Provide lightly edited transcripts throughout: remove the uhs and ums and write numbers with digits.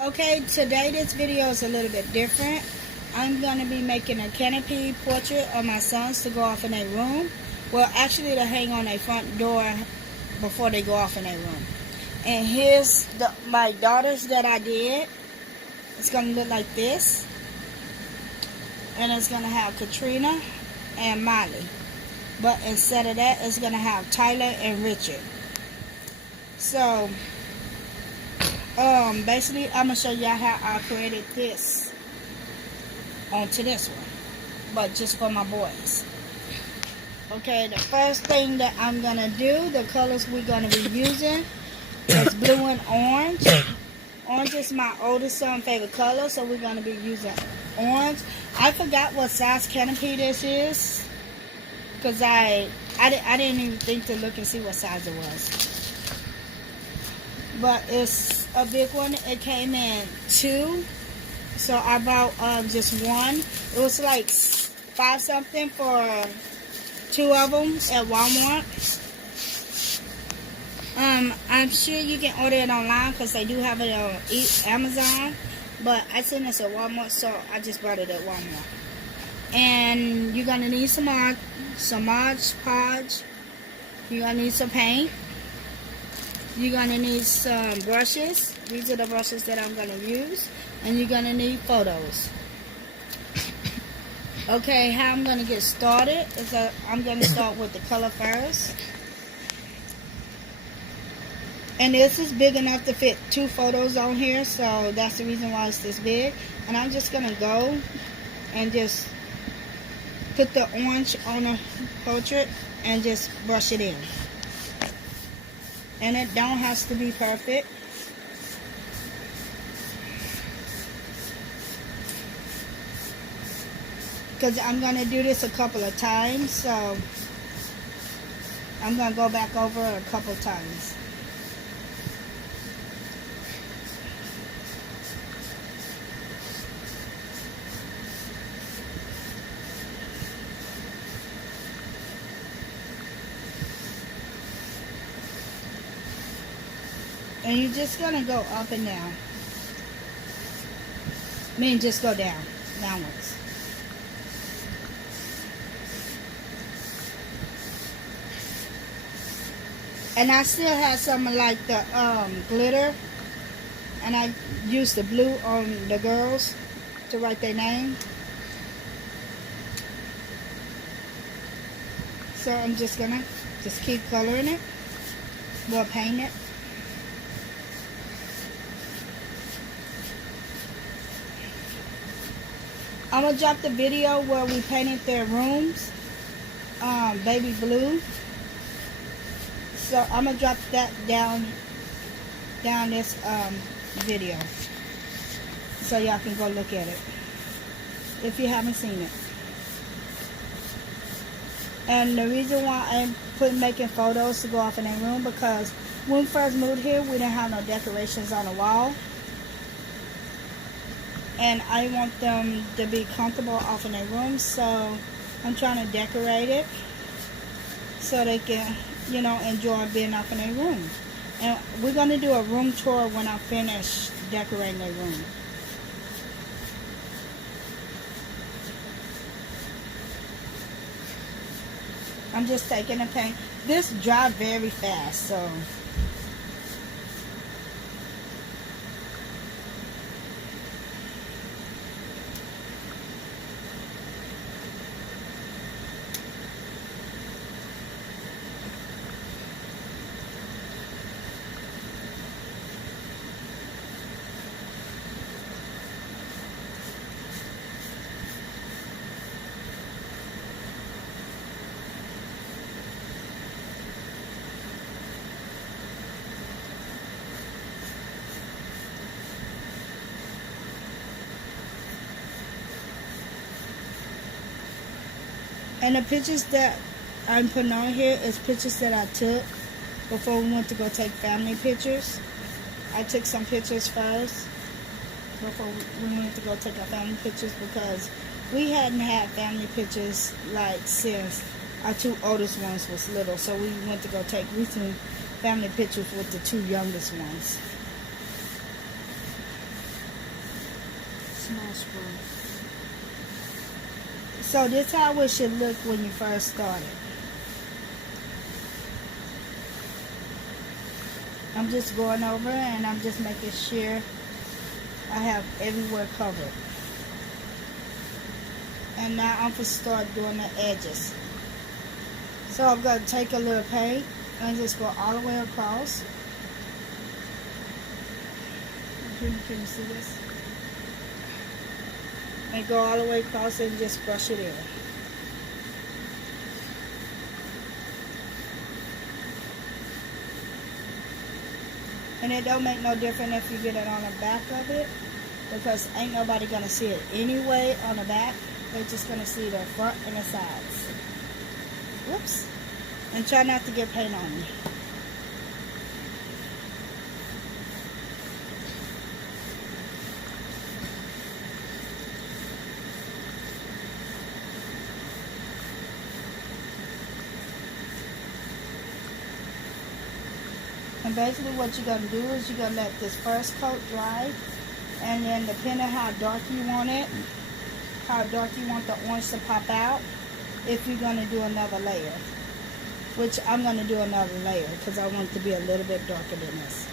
Okay, today this video is a little bit different. I'm going to be making a canopy portrait of my sons to go off in their room. Well, actually to hang on their front door before they go off in their room. And here's my daughters that I did. It's going to look like this. And it's going to have Katrina and Molly. But instead of that, it's going to have Tyler and Richard. So basically, I'm going to show y'all how I created this onto this one, but just for my boys. Okay, the first thing that I'm going to do, the colors we're going to be using is blue and orange. Orange is my oldest son's favorite color, so we're going to be using orange. I forgot what size canopy this is, because I didn't even think to look and see what size it was. But it's a big one. It came in 2, so I bought just one. It was like $5 something for 2 of them at Walmart. I'm sure you can order it online because they do have it on Amazon, but I seen this at Walmart, so I just bought it at Walmart. And you're gonna need some Mod Podge. You're gonna need some paint. You're going to need some brushes. These are the brushes that I'm going to use. And you're going to need photos. Okay, how I'm going to get started is that I'm going to start with the color first. And this is big enough to fit 2 photos on here. So that's the reason why it's this big. And I'm just going to go and just put the orange on the portrait and just brush it in. And it don't have to be perfect. Because I'm going to do this a couple of times. So I'm going to go back over a couple times. And you're just going to go up and down. I mean, just go downwards. And I still have some like the glitter. And I used the blue on the girls to write their name. So I'm just going to just keep coloring it. Or paint it. I'm going to drop the video where we painted their rooms, baby blue. So I'm going to drop that down this video. So y'all can go look at it, if you haven't seen it. And the reason why I'm making photos to go off in their room, because when we first moved here, we didn't have no decorations on the wall. And I want them to be comfortable off in their room, so I'm trying to decorate it so they can, you know, enjoy being off in their room. And we're going to do a room tour when I finish decorating their room. I'm just taking the paint. This dries very fast, so... And the pictures that I'm putting on here is pictures that I took before we went to go take family pictures. I took some pictures first before we went to go take our family pictures, because we hadn't had family pictures like since our 2 oldest ones was little. So we went to go take recent family pictures with the 2 youngest ones. small screw. So this is how it should look when you first started. I'm just going over and I'm just making sure I have everywhere covered. And now I'm going to start doing the edges. So I'm going to take a little paint and just go all the way across. Can you see this? And go all the way across and just brush it in. And it don't make no difference if you get it on the back of it, because ain't nobody gonna see it anyway on the back. They're just gonna see the front and the sides. Whoops. And try not to get paint on you. And basically what you're going to do is you're going to let this first coat dry, and then depending on how dark you want it, how dark you want the orange to pop out, if you're going to do another layer, which I'm going to do another layer because I want it to be a little bit darker than this.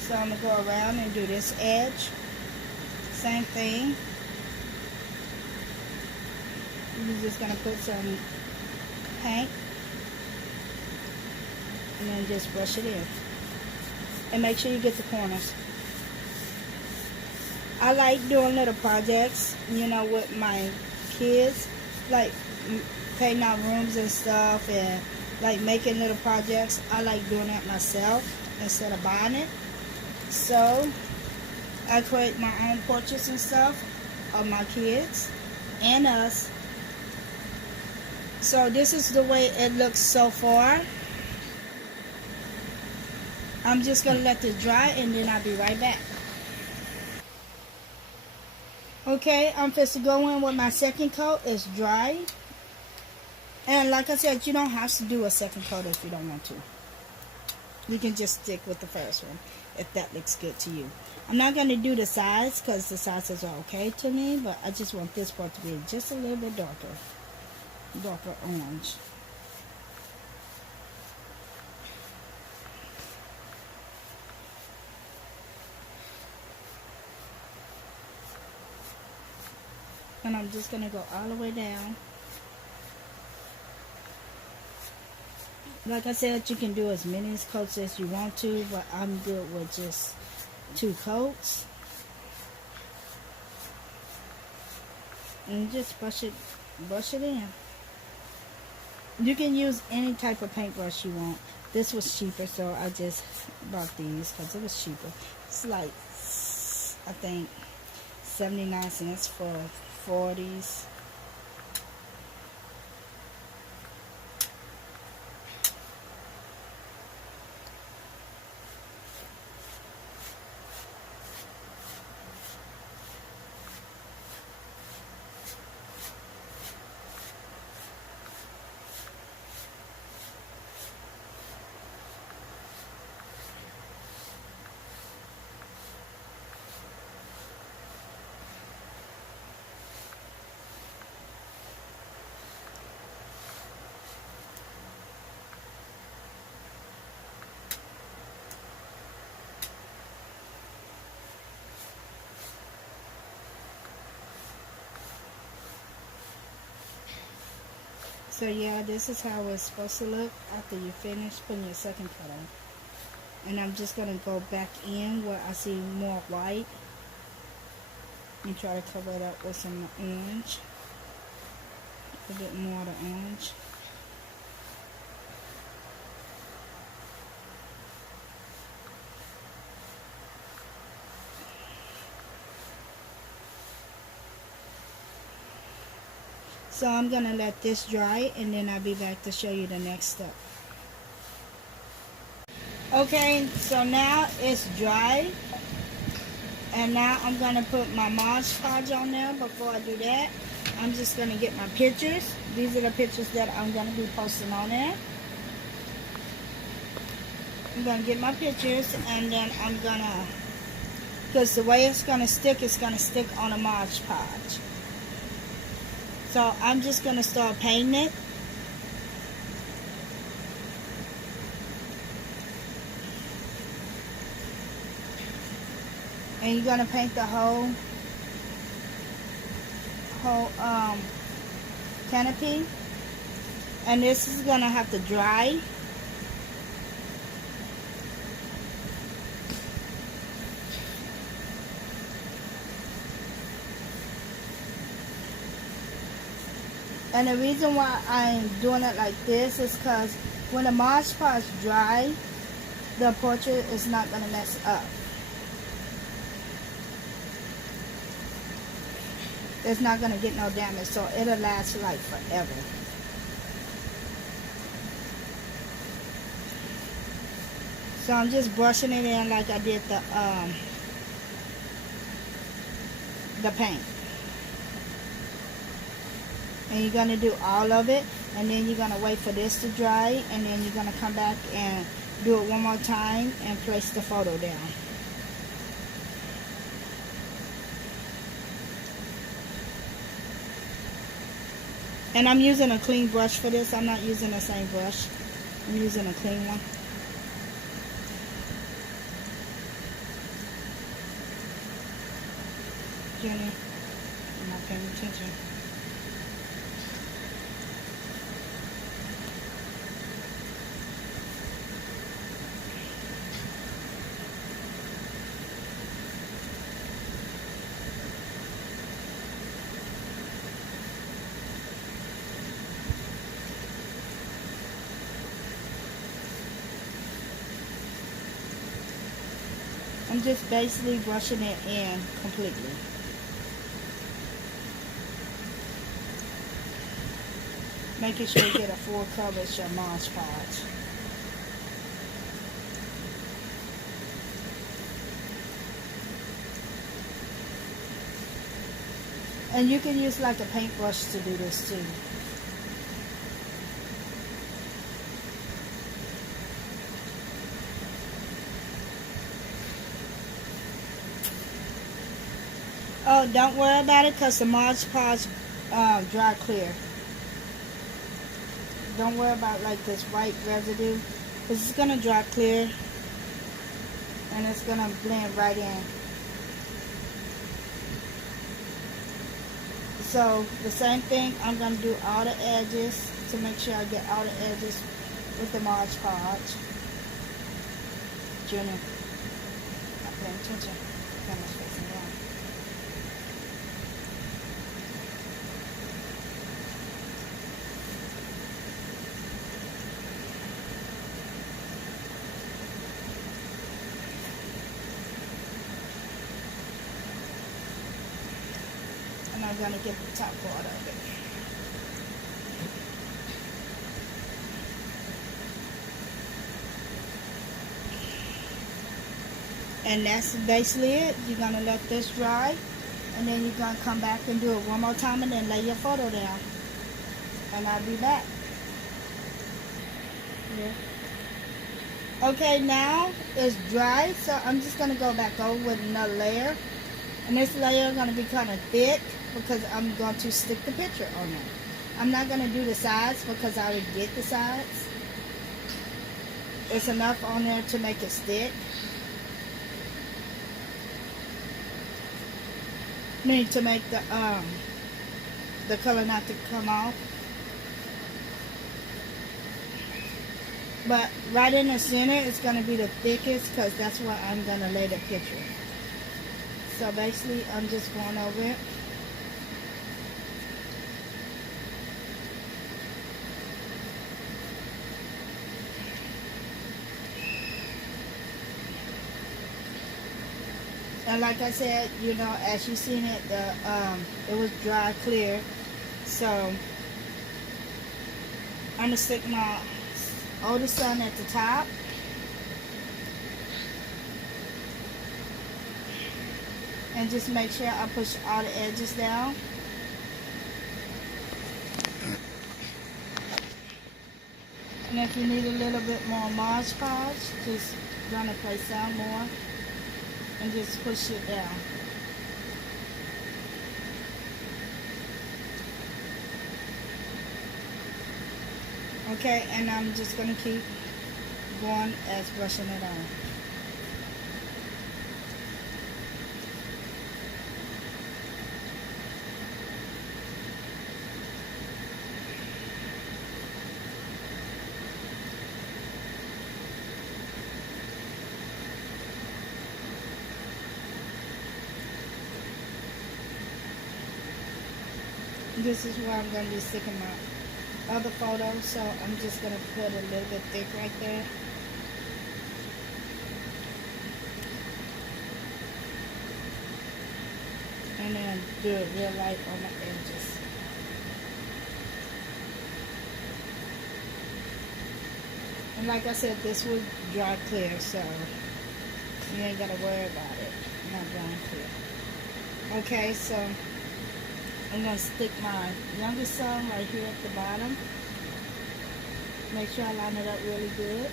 So I'm going to go around and do this edge. Same thing. You're just going to put some paint and then just brush it in. And make sure you get the corners. I like doing little projects, you know, with my kids. Like painting out rooms and stuff, and like making little projects. I like doing that myself instead of buying it. So I create my own portraits and stuff of my kids and us. So this is the way it looks so far. I'm just going to let this dry and then I'll be right back. Okay, I'm supposed to go in with my second coat. It's dry. And like I said, you don't have to do a second coat if you don't want to. You can just stick with the first one if that looks good to you. I'm not going to do the sides because the sides are okay to me, but I just want this part to be just a little bit darker orange. And I'm just going to go all the way down. Like I said, you can do as many coats as you want to, but I'm good with just 2 coats. And just brush it in. You can use any type of paintbrush you want. This was cheaper, so I just bought these because it was cheaper. It's like, I think, 79 cents for 40s. So yeah, this is how it's supposed to look after you finish putting your second coat on. And I'm just going to go back in where I see more white and try to cover it up with some orange. A bit more of the orange. So I'm going to let this dry, and then I'll be back to show you the next step. Okay, so now it's dry. And now I'm going to put my Mod Podge on there. Before I do that, I'm just going to get my pictures. These are the pictures that I'm going to be posting on there. I'm going to get my pictures, and then I'm going to, because the way it's going to stick on a Mod Podge. So I'm just going to start painting it. And you're going to paint the whole canopy. And this is going to have to dry. And the reason why I'm doing it like this is because when the Mod Podge dry, the portrait is not going to mess up. It's not going to get no damage, so it'll last like forever. So I'm just brushing it in like I did the paint. And you're going to do all of it, and then you're going to wait for this to dry, and then you're going to come back and do it one more time and place the photo down. And I'm using a clean brush for this. I'm not using the same brush. I'm using a clean one. Jenny, I'm not paying attention. I'm just basically brushing it in completely. Making sure you get a full coverage of Mod Podge. And you can use like a paintbrush to do this too. Oh, don't worry about it because the Mod Podge dry clear. Don't worry about like this white residue because it's going to dry clear and it's going to blend right in. So the same thing, I'm going to do all the edges to make sure I get all the edges with the Mod Podge. Junior, not paying attention. Camera's facing down. And I'm going to get the top part of it. And that's basically it. You're going to let this dry, and then you're going to come back and do it one more time and then lay your photo down. And I'll be back. Yeah. Okay, now it's dry, so I'm just going to go back over with another layer. And this layer is going to be kind of thick because I'm going to stick the picture on there. I'm not going to do the sides because I already did the sides. It's enough on there to make it stick. Need to make the color not to come off. But right in the center it's going to be the thickest because that's where I'm going to lay the picture. So basically I'm just going over it. And like I said, you know, as you seen it, it was dry clear. So I'm gonna stick my oldest son at the top. And just make sure I push all the edges down. And if you need a little bit more Mod Podge, just gonna place some more and just push it down. Okay, and I'm just gonna keep going as brushing it on. This is where I'm going to be sticking my other photo, so I'm just going to put a little bit thick right there. And then do it real light on the edges. And like I said, this will dry clear, so you ain't got to worry about it. Not drying clear. Okay, so I'm going to stick my youngest son right here at the bottom. Make sure I line it up really good.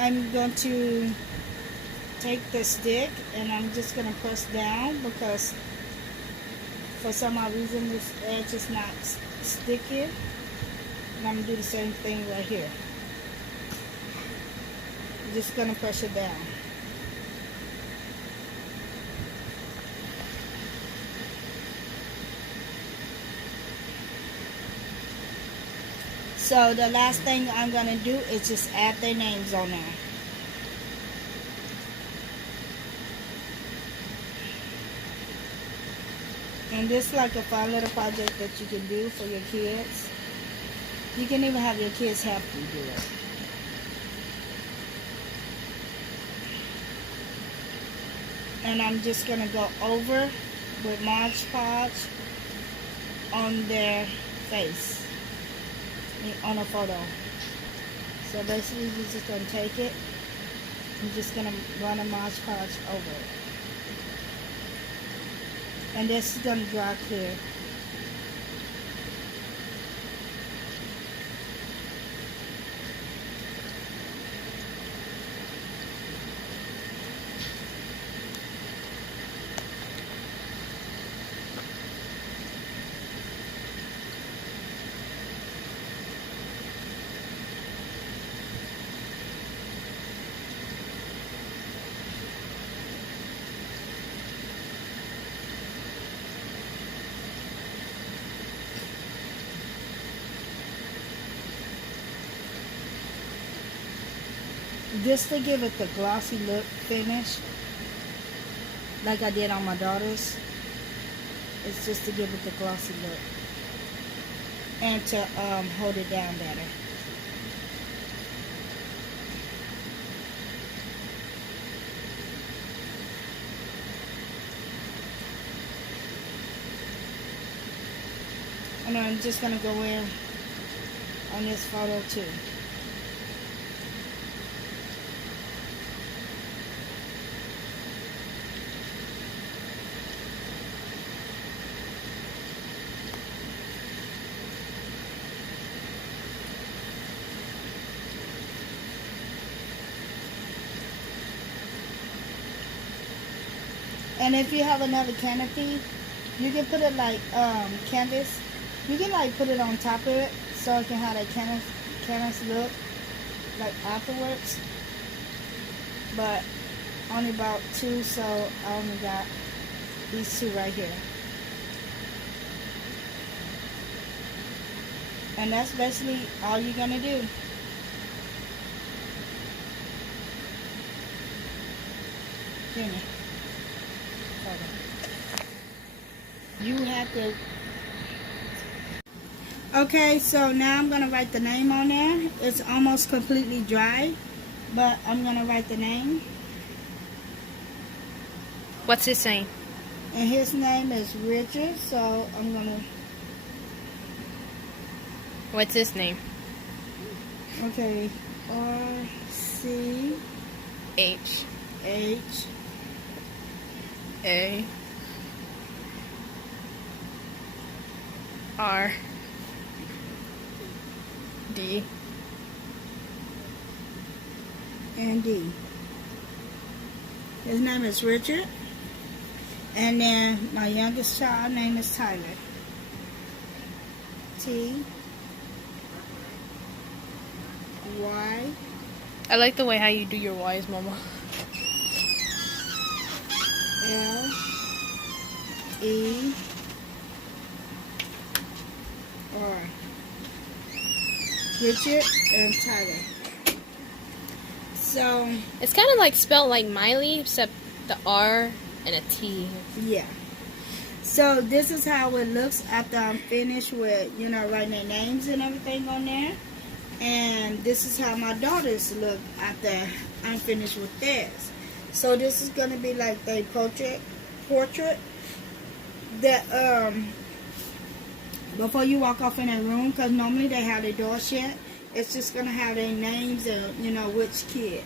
I'm going to take the stick and I'm just going to press down because for some odd reason this edge is not sticky. And I'm going to do the same thing right here. I'm just going to press it down. So the last thing I'm going to do is just add their names on there. And this is like a fun little project that you can do for your kids. You can even have your kids help you do it. And I'm just going to go over with Mod Podge on their face. On a photo. So basically you're just going to take it and just going to run a Mod Podge over it. And this is going to dry clear. Just to give it the glossy look finish, like I did on my daughters. It's just to give it the glossy look and to hold it down better. And I'm just going to go in on this photo too. And if you have another canopy, you can put it like canvas. You can like put it on top of it so it can have that canvas look like afterwards. But only about two, so I only got these two right here. And that's basically all you're gonna do. Jimmy. You have to. Okay, so now I'm gonna write the name on there. It's almost completely dry, but I'm gonna write the name. What's his name? And his name is Richard, so I'm gonna... What's his name? Okay, R-C-H... A R D and D. His name is Richard. And then my youngest child name is Tyler. T Y. I like the way how you do your Y's, Mama. L E R. Richard and Tyler. So It's kind of like spelled like Miley, except the R and a T. yeah. So this is how it looks after I'm finished with, you know, writing their names and everything on there. And this is how my daughters look after I'm finished with theirs. So this is gonna be like their portrait that before you walk off in a room, because normally they have their door shut. It's just gonna have their names and, you know, which kid.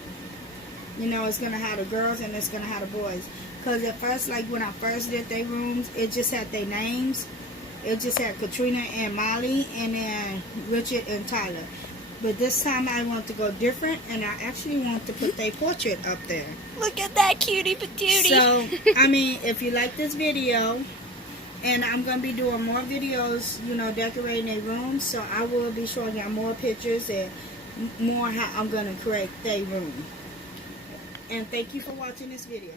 You know, it's gonna have the girls and it's gonna have the boys. Because at first, like when I first did their rooms, it just had their names. It just had Katrina and Molly and then Richard and Tyler. But this time I want to go different, and I actually want to put their portrait up there. Look at that cutie patootie. So, I mean, if you like this video, and I'm going to be doing more videos, you know, decorating their rooms, so I will be showing y'all more pictures and more how I'm going to create their room. And thank you for watching this video.